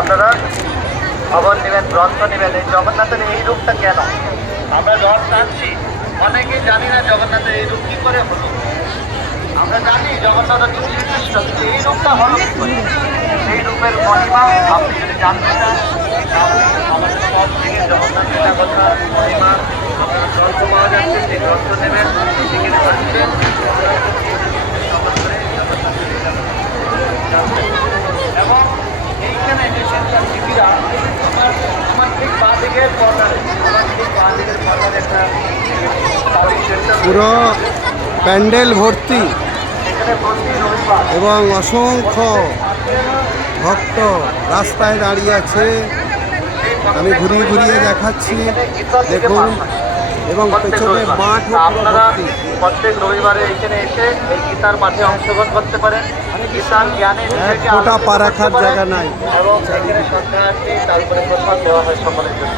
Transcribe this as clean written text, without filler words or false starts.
আপনারা খবর নেবেন, গ্রন্থ নেবেন এই জগন্নাথের এই রূপটা কেন আমরা রথ টানছি। অনেকেই জানি না জগন্নাথের এই রূপ কি করে হলো। আমরা জানি জগন্নাথ হচ্ছে শ্রীকৃষ্ণ, কিন্তু এই রূপটা হলো কি করে? এই রূপের মহিমা আপনি যদি জানতে চান তাহলে আমাদের সব থেকে জগন্নাথ লীলা কথা মহিমা আপনারা গ্রন্থ পাওয়া যাচ্ছে, সেই গ্রন্থ নেবেন, সেখানে আসবেন এবং এইখানে যে সন্তান দিদিরা আমার ঠিক বাঁ দিকের কর্নারে একটা পুরো প্যান্ডেল ভর্তি এখানে প্রতি রবিবার এবং অসংখ্য ভক্ত রাস্তায় দাঁড়িয়ে আছে। আমি ঘুরিয়ে ঘুরিয়ে দেখাচ্ছি, দেখুন, এবং পেছনে মাঠ আপনারা প্রত্যেক রবিবারে এখানে এসে এই গীতার মাঠে অংশগ্রহণ করতে পারেন। গীতার জ্ঞানে এক ফোঁটা পা রাখার জায়গা নাই। এবং এখানে সন্ধ্যা আসছে, তারপরে প্রসাদ দেওয়া হয় সকলের জন্য।